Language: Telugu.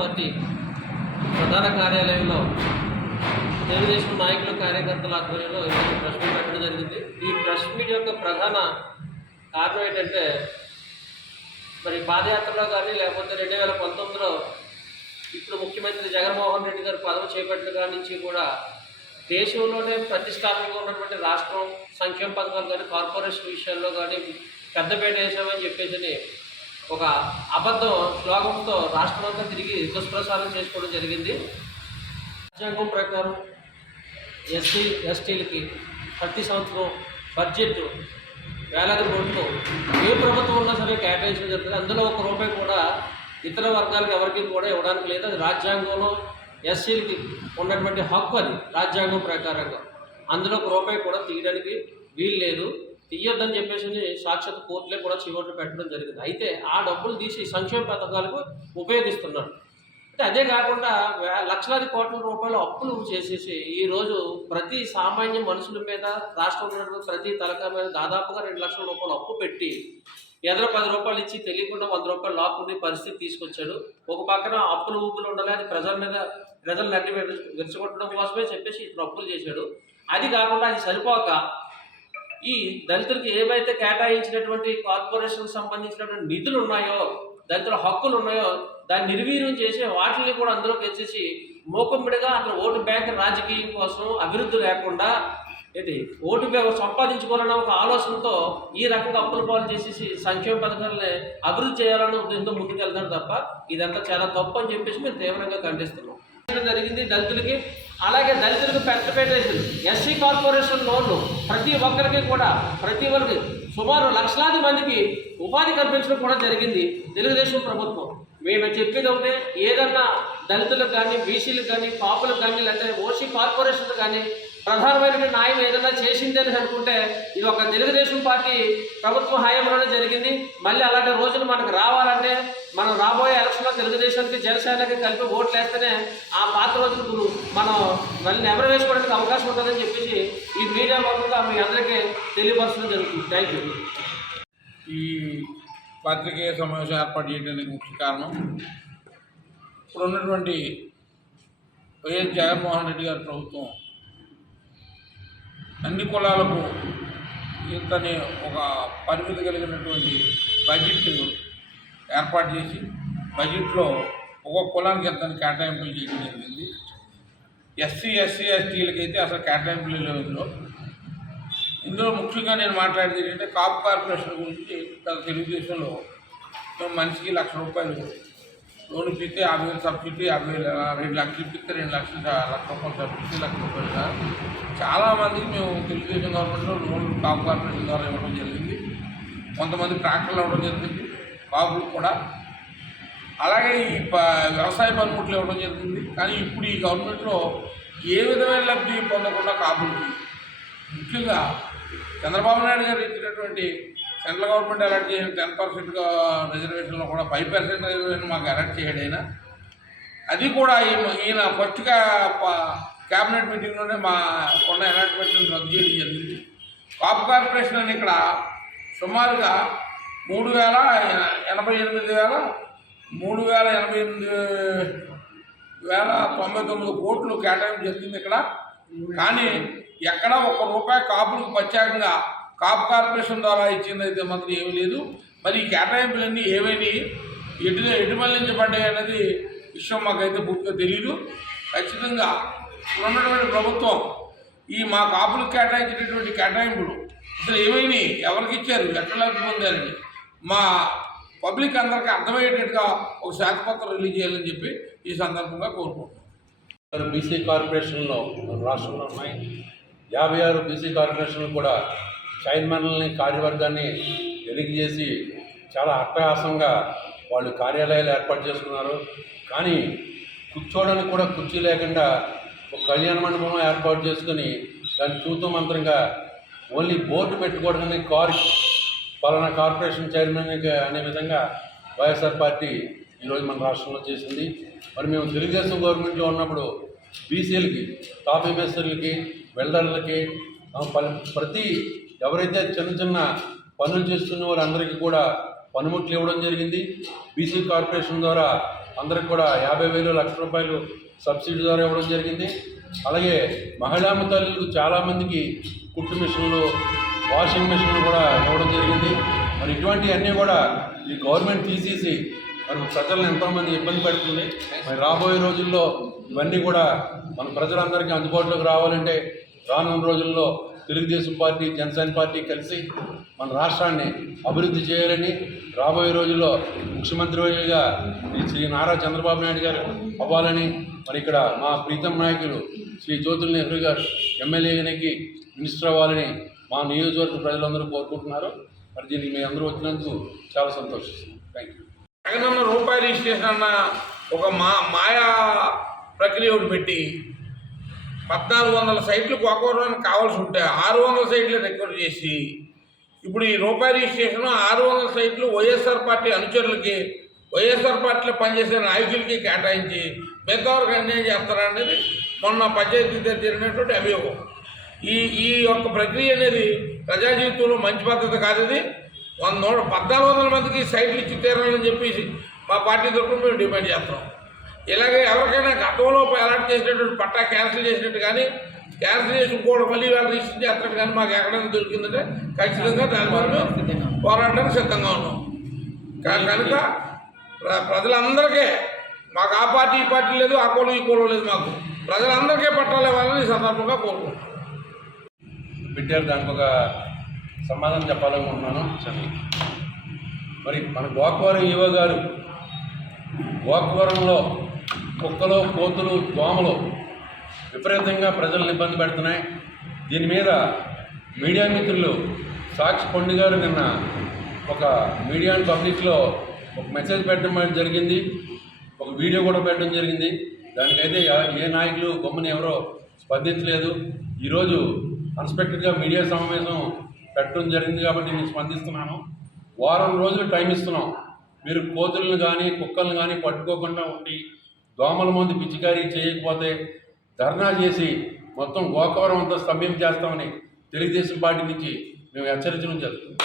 పార్టీ ప్రధాన కార్యాలయంలో తెలుగుదేశం నాయకులు కార్యకర్తల ఆధ్వర్యంలో ఈరోజు ప్రెస్ మీట్ పెట్టడం జరిగింది. ఈ ప్రెస్ మీట్ యొక్క ప్రధాన కారణం ఏంటంటే, మరి పాదయాత్రలో కానీ లేకపోతే 2019లో ఇప్పుడు ముఖ్యమంత్రి జగన్మోహన్ రెడ్డి గారు పదవి చేపట్టిన కాడి నుంచి కూడా దేశంలోనే ప్రతిష్టాత్మకంగా ఉన్నటువంటి రాష్ట్రం సంక్షేమ పథకాలు కానీ కార్పొరేషన్ విషయాల్లో కానీ పెద్దపేట వేసామని చెప్పేసి ఒక అబద్ధం శ్లోకంతో రాష్ట్రమంతా తిరిగి దుష్ప్రచారం చేసుకోవడం జరిగింది. రాజ్యాంగం ప్రకారం ఎస్సీ ఎస్టీలకి ప్రతి సంవత్సరం బడ్జెట్ వేలాది కోట్లు ఏ ప్రభుత్వం ఉన్నా సరే కేటాయించడం జరుగుతుంది. అందులో ఒక్క రూపాయి కూడా ఇతర వర్గాలకు ఎవరికి కూడా ఇవ్వడానికి లేదు. అది రాజ్యాంగంలో ఎస్సీలకి ఉన్నటువంటి హక్కు, అది రాజ్యాంగం ప్రకారంగా. అందులో ఒక రూపాయి కూడా తీయడానికి వీలు లేదు, తీయొద్దని చెప్పేసి సాక్షాత్ కోర్టులే కూడా చివట్లు పెట్టడం జరిగింది. అయితే ఆ డబ్బులు తీసి సంక్షేమ పథకాలకు ఉపయోగిస్తున్నాడు. అంటే అదే కాకుండా లక్షలాది కోట్ల రూపాయలు అప్పులు చేసేసి ఈరోజు ప్రతి సామాన్య మనుషుల మీద, రాష్ట్రంలో ఉన్నటువంటి ప్రతి తలకాయ మీద దాదాపుగా 2 లక్షల రూపాయలు అప్పు పెట్టి ఎదురు 10 రూపాయలు ఇచ్చి తెలియకుండా 100 రూపాయలు లాక్కునే పరిస్థితి తీసుకొచ్చాడు. ఒక పక్కన అప్పులు ఊపులు ఉండాలి, అది ప్రజలను అడ్డు విరచగొట్టడం కోసమే చెప్పేసి ఇతను అప్పులు చేశాడు. అది కాకుండా అది సరిపోక ఈ దళితులకు ఏవైతే కేటాయించినటువంటి కార్పొరేషన్కి సంబంధించినటువంటి నిధులు ఉన్నాయో, దళితుల హక్కులు ఉన్నాయో దాన్ని నిర్వీర్యం చేసి వాటిని కూడా అందులోకి వచ్చేసి మూకుమ్మడిగా అతను ఓటు బ్యాంక్ రాజకీయం కోసం అభివృద్ధి లేకుండా ఓటు సంపాదించుకోవాలన్న ఒక ఆలోచనతో ఈ రకంగా అప్పుల పాలు చేసేసి సంక్షేమ పథకాలని అభివృద్ధి చేయాలన్న ఉద్దేశంతో ముందుకెళ్తారు తప్ప ఇదంతా చాలా తప్పు అని చెప్పేసి మేము తీవ్రంగా ఖండిస్తున్నాం. జరిగింది దళితులకి, అలాగే దళితులకు పెద్దపేట వేసింది. ఎస్సీ కార్పొరేషన్ లోన్లు ప్రతి ఒక్కరికి కూడా సుమారు లక్షలాది మందికి ఉపాధి కల్పించడం కూడా జరిగింది తెలుగుదేశం ప్రభుత్వం. మేము చెప్పేది ఒకటే, ఏదన్నా దళితులకు కానీ, బీసీలకు కానీ, కాపులకు కానీ, లేకపోతే ఓసీ కార్పొరేషన్లు కానీ ప్రధానమైన న్యాయం ఏదైనా చేసిందని అనుకుంటే ఇది ఒక తెలుగుదేశం పార్టీ ప్రభుత్వ హయాంలోనే జరిగింది. మళ్ళీ అలాంటి రోజులు మనకు రావాలంటే మనం రాబోయే ఎలక్షన్లో తెలుగుదేశానికి జనసేనకి కలిపి ఓట్లు వేస్తేనే ఆ పాత రోజులు మనం మళ్ళీ నెమరు వేసుకోవడానికి అవకాశం ఉంటుందని చెప్పేసి ఈ మీడియా మూలంగా మీ అందరికీ తెలియపరచడం జరుగుతుంది. Thank you. ఈ పత్రికేయ సమావేశం ఏర్పాటు చేయడానికి ముఖ్య కారణం, ఇప్పుడు ఉన్నటువంటి వైఎస్ జగన్మోహన్ రెడ్డి గారి ప్రభుత్వం అన్ని కులాలకు ఇంతని ఒక పరిమితి కలిగినటువంటి బడ్జెట్ ఏర్పాటు చేసి బడ్జెట్లో ఒక్కొక్క కులానికి ఎంతని కేటాయింపులు చేయడం జరిగింది. ఎస్సీ ఎస్టీలకి అయితే అసలు కేటాయింపులు లేవు. ఇందులో ముఖ్యంగా నేను మాట్లాడేది ఏంటంటే కాపు కార్పొరేషన్ గురించి. తెలుగుదేశంలో మేము మనిషికి 1 లక్ష రూపాయలు లోన్ ఇప్పిస్తే 50,000 సబ్సిడీ, 50,000 2 లక్షలు ఇప్పిస్తే 2 లక్షల రూపాయలు సబ్సిడీ, 1 లక్ష రూపాయలు. చాలామందికి మేము తెలుగుదేశం గవర్నమెంట్లో లోన్లు కాపు కార్పొరేషన్ ద్వారా ఇవ్వడం జరిగింది. కొంతమంది ట్రాక్టర్లు ఇవ్వడం జరిగింది కాపులకు కూడా. అలాగే ఈ వ్యవసాయ పనిముట్లు ఇవ్వడం జరిగింది. కానీ ఇప్పుడు ఈ గవర్నమెంట్లో ఏ విధమైన లబ్ధి పొందకుండా కాపులకి, ముఖ్యంగా చంద్రబాబు నాయుడు గారు ఇచ్చినటువంటి సెంట్రల్ గవర్నమెంట్ అలాట్ చేసిన 10% రిజర్వేషన్లో కూడా 5% రిజర్వేషన్ మాకు అలాట్ చేయడం అయినా అది కూడా ఈయన ఫస్ట్గా క్యాబినెట్ మీటింగ్లోనే మా కొన్న అలాట్మెంట్ని రద్దు చేయడం జరిగింది. కాపు కార్పొరేషన్ అని ఇక్కడ సుమారుగా 3,88,99 కోట్లు కేటాయింపు జరిగింది ఇక్కడ. కానీ ఎక్కడ 1 రూపాయి కాపులకు ప్రత్యేకంగా కాపు కార్పొరేషన్ ద్వారా ఇచ్చింది అయితే మాత్రం ఏమీ లేదు. మరి ఈ కేటాయింపులన్నీ ఏమైనా ఎటు మళ్లించబడ్డాయి అనేది విషయం మాకైతే పూర్తిగా తెలియదు. ఖచ్చితంగా ఉన్నటువంటి ప్రభుత్వం ఈ మా కాపులకు కేటాయించినటువంటి కేటాయింపులు అసలు ఏమైనా ఎవరికి ఇచ్చారు, ఎక్కడ లబ్ధి పొందారని మా పబ్లిక్ అందరికీ అర్థమయ్యేటట్టుగా ఒక శ్వేతపత్రం రిలీజ్ చేయాలని చెప్పి ఈ సందర్భంగా కోరుకుంటున్నాం. బీసీ కార్పొరేషన్లో రాష్ట్రంలో ఉన్నాయి. 56 బీసీ కార్పొరేషన్లు కూడా చైర్మన్లని, కార్యవర్గాన్ని ఎన్నిక చేసి చాలా అట్టహాసంగా వాళ్ళు కార్యాలయాలు ఏర్పాటు చేసుకున్నారు. కానీ కూర్చోవడానికి కూడా కుర్చీ లేకుండా ఒక కళ్యాణ మండపం ఏర్పాటు చేసుకుని దాన్ని తూతూ మంత్రంగా ఓన్లీ బోర్డు పెట్టుకోవడానికి పలానా కార్పొరేషన్ చైర్మన్ అనే విధంగా వైఎస్ఆర్ పార్టీ ఈరోజు మన రాష్ట్రంలో చేసింది. మరి మేము తెలుగుదేశం గవర్నమెంట్లో ఉన్నప్పుడు బీసీలకి, టాప్ ఎంఎస్ఎల్కి, వెల్డర్లకి, ప్రతి ఎవరైతే చిన్న చిన్న పనులు చేస్తున్న వారందరికీ కూడా పనిముట్లు ఇవ్వడం జరిగింది. బీసీ కార్పొరేషన్ ద్వారా అందరికి కూడా 50,000 లక్ష రూపాయలు సబ్సిడీ ద్వారా ఇవ్వడం జరిగింది. అలాగే మహిళా తల్లులకు చాలామందికి కుట్టు మిషన్లు, వాషింగ్ మిషన్లు కూడా ఇవ్వడం జరిగింది. మరి ఇటువంటివన్నీ కూడా ఈ గవర్నమెంట్ తీసేసి మరి ప్రజలను ఎంతోమంది ఇబ్బంది పెడుతుంది. మరి రాబోయే రోజుల్లో ఇవన్నీ కూడా మన ప్రజలందరికీ అందుబాటులోకి రావాలంటే రానున్న రోజుల్లో తెలుగుదేశం పార్టీ, జనసేన పార్టీ కలిసి మన రాష్ట్రాన్ని అభివృద్ధి చేయాలని, రాబోయే రోజుల్లో ముఖ్యమంత్రిగా శ్రీ నారా చంద్రబాబు నాయుడు గారు అవ్వాలని, మరి ఇక్కడ మా ప్రీతం నాయకులు శ్రీ జ్యోతుల్ నెహ్రూ గారు ఎమ్మెల్యేకి మినిస్టర్ అవ్వాలని మా నియోజకవర్గ ప్రజలందరూ కోరుకుంటున్నారు. మరి దీనికి మీ అందరూ వచ్చినందుకు చాలా సంతోషిస్తున్నాం. Thank you. జగనన్న రూపాయి రిజిస్ట్రేషన్ అన్న ఒక మాయా ప్రక్రియ ఒకటి పెట్టి 1400 సైట్లు ఒక్కొక్కరికి కావాల్సి ఉంటే 600 సైట్లు రికార్డ్ చేసి ఇప్పుడు ఈ రూపాయి రిజిస్ట్రేషన్ 600 సైట్లు వైఎస్ఆర్ పార్టీ అనుచరులకి, వైఎస్ఆర్ పార్టీలో పనిచేసే నాయకులకి కేటాయించి మిగతావారికి అన్యాయం చేస్తారనేది మొన్న పంచాయతీ జరిగినటువంటి అభియోగం. ఈ యొక్క ప్రక్రియ అనేది ప్రజా జీవితంలో మంచి పద్ధతి కాదు. ఇది 1400 మందికి సైట్లు ఇచ్చి తీరాలని చెప్పేసి మా పార్టీ తరఫున మేము డిమాండ్ చేస్తున్నాం. ఇలాగే ఎవరికైనా గతంలో అలాట్ చేసినటువంటి పట్టా క్యాన్సిల్ చేసినట్టు కానీ, క్యాన్సిల్ చేసి ఇంకోటి మళ్ళీ వాళ్ళు రిజిస్టర్ చేస్తున్నట్టు కానీ మాకు ఎక్కడైనా దొరికిందంటే ఖచ్చితంగా దాని మీద మేము పోరాటానికి సిద్ధంగా ఉన్నాం. కనుక ప్రజలందరికీ మాకు ఆ పార్టీ ఈ పార్టీ లేదు, ఆ కులం ఈ కులం లేదు, మాకు ప్రజలందరికీ పట్టాలు ఇవ్వాలని ఈ సందర్భంగా కోరుకుంటున్నాం. బిడ్డలు దానికి ఒక సమాధానం చెప్పాలనుకుంటున్నాను. మరి మన గోకవరం ఈవో గారు గోకవరంలో కుక్కలు, కోతులు, దోమలు విపరీతంగా ప్రజలను ఇబ్బంది పెడుతున్నాయి. దీని మీద మీడియా మిత్రులు సాక్షి పొండి గారు నిన్న ఒక మీడియా అండ్ పబ్లిక్లో ఒక మెసేజ్ పెట్టడం జరిగింది, ఒక వీడియో కూడా పెట్టడం జరిగింది. దానికైతే ఏ నాయకులు గమ్ముని ఎవరో స్పందించలేదు. ఈరోజు అన్స్పెక్టెడ్గా మీడియా సమావేశం పెట్టడం జరిగింది కాబట్టి నేను స్పందిస్తున్నాను. వారం రోజులు టైం ఇస్తున్నాం. మీరు కోతులను కానీ కుక్కలను కానీ పట్టుకోకుండా ఉండి దోమల మందు పిచికారీ చేయకపోతే ధర్నా చేసి మొత్తం గోకవరం అంతా స్తంభం చేస్తామని తెలుగుదేశం పార్టీ నుంచి మేము హెచ్చరించడం జరుగుతుంది.